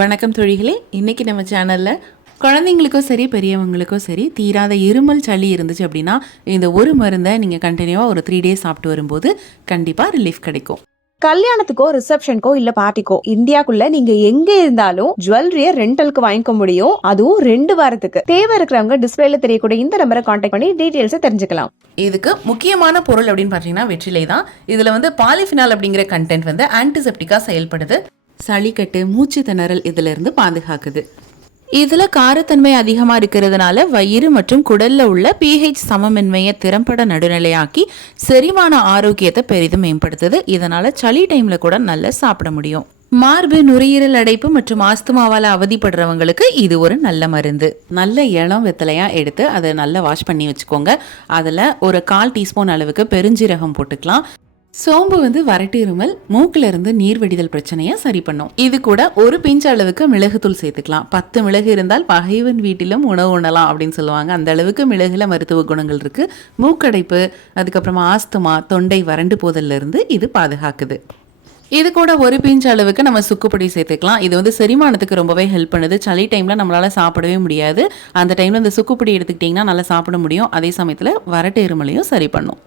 வணக்கம் தொழிகளே. இன்றைக்கி நம்ம சேனலில் குழந்தைங்களுக்கும் சரி பெரியவங்களுக்கும் சரி தீராத இருமல் சளி இருந்துச்சு அப்படின்னா இந்த ஒரு மருந்தை நீங்கள் கண்டினியூவாக ஒரு 3 days சாப்பிட்டு வரும்போது கண்டிப்பாக ரிலீஃப் கிடைக்கும். கல்யாணத்துக்கோ ரிசப்ஷனுக்கோ இல்ல பார்ட்டிக்கோ இந்தியாக்குள்ள நீங்க எங்க இருந்தாலும் ஜுவல்லரிய ரெண்டலுக்கு வாங்கிக்க முடியும். அதுவும் 2 வாரத்துக்கு. தேவை இருக்கிறவங்க டிஸ்பிளேல தெரியக்கூடிய இந்த நம்பரை கான்டாக்ட் பண்ணி டீடைல்ஸை தெரிஞ்சுக்கலாம். இதுக்கு முக்கியமான பொருள் அப்படின்னு பார்த்தீங்கன்னா வெற்றிலை தான். இதில் பாலிஃபினால் அப்படிங்கிற கண்டென்ட் ஆன்டிசெப்டிக்காக செயல்படுது. சளிக்கட்டு மூச்சு திணறல் இதிலிருந்து பாதுகாக்குது. இதில் காரத்தன்மை அதிகமாக இருக்கிறதுனால வயிறு மற்றும் குடலில் உள்ள pH சமமின்மையை திறம்பட நடுநிலையாக்கி செரிமான ஆரோக்கியத்தை பெரிதும் மேம்படுத்துது. இதனால் சளி டைமில் கூட நல்லா சாப்பிட முடியும். மார்பு, நுரையீரல் அடைப்பு மற்றும் ஆஸ்துமாவால் அவதிப்படுறவங்களுக்கு இது ஒரு நல்ல மருந்து. நல்ல இளம் வெத்தலையாக எடுத்து அதை நல்லா வாஷ் பண்ணி வச்சுக்கோங்க. அதில் ஒரு 1/4 டீஸ்பூன் அளவுக்கு பெருஞ்சீரகம் போட்டுக்கலாம். சோம்பு வறட்டு இருமல், மூக்குல இருந்து நீர் வடிதல் பிரச்சனையை சரி பண்ணும். இது கூட ஒரு பிஞ்ச் அளவுக்கு மிளகுத்தூள் சேர்த்துக்கலாம். 10 மிளகு இருந்தால் பகைவன் வீட்டிலும் உணவு உண்ணலாம் அப்படின்னு சொல்லுவாங்க. அந்த அளவுக்கு மிளகுல மருத்துவ குணங்கள் இருக்கு. மூக்கடைப்பு, அதுக்கப்புறமா ஆஸ்துமா, தொண்டை வறண்டு போதல்ல இருந்து இது பாதுகாக்குது. இது கூட ஒரு பிஞ்ச் அளவுக்கு நம்ம சுக்குப்பொடி சேர்த்துக்கலாம். இது செரிமானத்துக்கு ரொம்பவே ஹெல்ப் பண்ணுது. சளி டைமில் நம்மளால் சாப்பிடவே முடியாது. அந்த டைமில் இந்த சுக்குப்பொடி எடுத்துக்கிட்டிங்கன்னா நல்லா சாப்பிட முடியும். அதே சமயத்தில் வறட்டு இருமலையும் சரி பண்ணும்.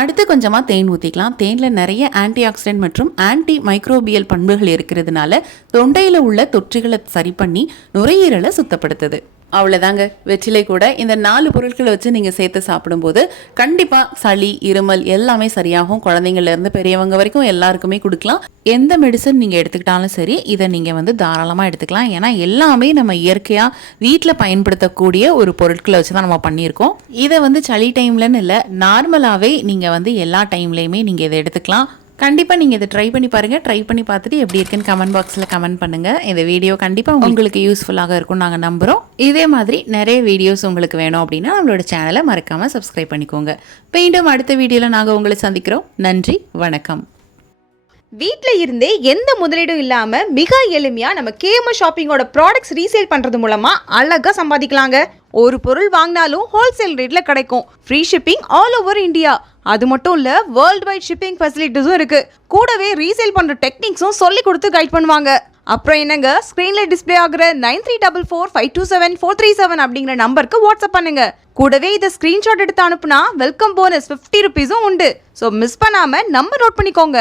அடுத்து கொஞ்சமாக தேன் ஊற்றிக்கலாம். தேனில் நிறைய ஆன்டி ஆக்சிடென்ட் மற்றும் ஆன்டி மைக்ரோபியல் பண்புகள் இருக்கிறதுனால தொண்டையில் உள்ள தொற்றுகளை சரி பண்ணி நுரையீரலை சுத்தப்படுத்துது. அவ்வளோதாங்க. வெற்றிலை கூட இந்த 4 பொருட்களை வச்சு நீங்கள் சேர்த்து சாப்பிடும்போது கண்டிப்பாக சளி, இருமல் எல்லாமே சரியாகும். குழந்தைங்கள்லேருந்து பெரியவங்க வரைக்கும் எல்லாருக்குமே கொடுக்கலாம். எந்த மெடிசன் நீங்கள் எடுத்துக்கிட்டாலும் சரி, இதை நீங்கள் தாராளமாக எடுத்துக்கலாம். ஏன்னா எல்லாமே நம்ம இயற்கையாக வீட்டில் பயன்படுத்தக்கூடிய ஒரு பொருட்களை வச்சு தான் நம்ம பண்ணியிருக்கோம். இதை சளி டைம்லன்னு இல்லை, நார்மலாகவே நீங்கள் எல்லா டைம்லேயுமே நீங்கள் இதை எடுத்துக்கலாம். கண்டிப்பாக நீங்கள் இதை ட்ரை பண்ணி பாருங்கள். ட்ரை பண்ணி பார்த்துட்டு எப்படி இருக்குன்னு கமெண்ட் பாக்ஸில் கமெண்ட் பண்ணுங்கள். இந்த வீடியோ கண்டிப்பாக உங்களுக்கு யூஸ்ஃபுல்லாக இருக்கும்னு நாங்கள் நம்புகிறோம். இதே மாதிரி நிறைய வீடியோஸ் உங்களுக்கு வேணும் அப்படின்னா நம்மளோட சேனலை மறக்காமல் சப்ஸ்கிரைப் பண்ணிக்கோங்க. மீண்டும் அடுத்த வீடியோவில் நாங்கள் உங்களை சந்திக்கிறோம். நன்றி, வணக்கம். வீட்ல இருந்தே எந்த முதலீடும் இல்லாம மிக எளிமையா நம்ம கேஎம்எஸ் ஷாப்பிங்கோட ப்ராடக்ட்ஸ் ரீசேல் பண்றது மூலமா அழகா சம்பாதிக்கலாங்க. ஒரு பொருள் வாங்கினாலும் ஹோல்சேல் ரேட்ல கிடைக்கும். Free shipping all over India. அது மட்டும் இல்ல, வேர்ல்ட் வைட் ஷிப்பிங் ஃபெசிலிட்டிஸும் இருக்கு. கூடவே ரீசேல் பண்ற டெக்னிக்ஸும் சொல்லி கொடுத்து கைட் பண்ணுவாங்க. அப்புறம் என்னங்க, ஸ்கிரீன்ல டிஸ்பிளே ஆகுற 9344527437 அப்படிங்கிற நம்பருக்கு வாட்ஸ்அப் பண்ணுங்க. கூடவே இதை ஸ்கிரீன்ஷாட் எடுத்து அனுப்புனா வெல்கம் போனஸ் 50 ரூபீஸும் உண்டு. ஸோ மிஸ் பண்ணாம நம்பர் நோட் பண்ணிக்கோங்க.